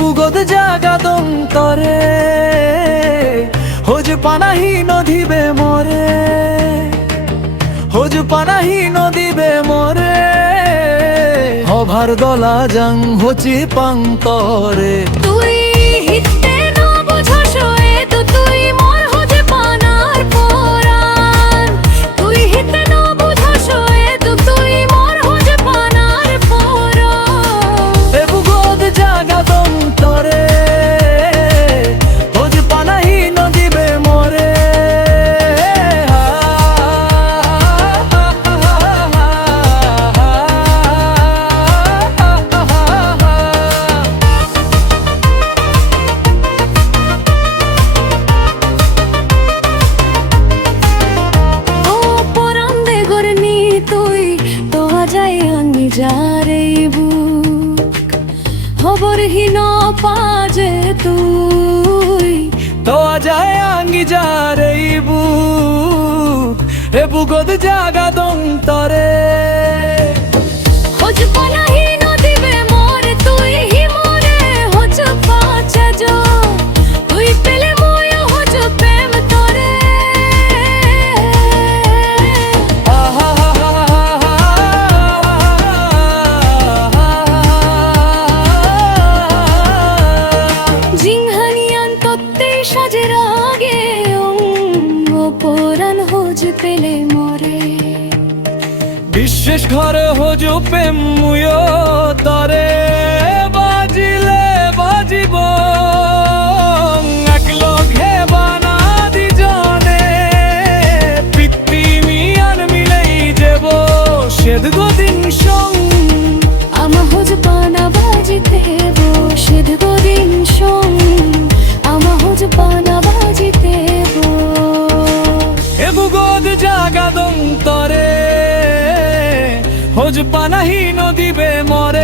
বুগদ জাগা দন্তরে হোজ পানাহি নদীবে মরে হোজ পানাহি নদীবে মরে হভার দলা জাং হচি পান্তরে তুই হিতে ন বুঝস এ তো তুই মোর হোজে পানার পরাণ তুই হিতে ন বুঝস এ তো তুই মোর হোজে পানার পরাণ এ বুগদ জাগা দন্তরে হোজ পানাহি নদীবে মরে যারে বুক খবরহীন পাজে তুই তো যায় আঙ্গি যারে বুক এ বুগদ জাগা দন্তরে হোজ পানাহি নদীবে মরে তুই হি মরে হোজ পাছে যো তুই পেলে মই হোজ প্রেম তোরে সাজের আগে অপরাণ হোজ পেলে মরে বিশেষ ঘরে হোজ প্রেম মুয় তরে বাজিলে বাজিব এক লঘে বানা দি জনে পিত্তি মিয়ান মিলেই যাব সেদ গদিন সং আমা হোজ পানা বাজিতে সেদ গদিন সং আমা হোজ পানা বাজিতে এ বুগদ জাগা দন্তরে হোজ পানাহি নদীবে মরে।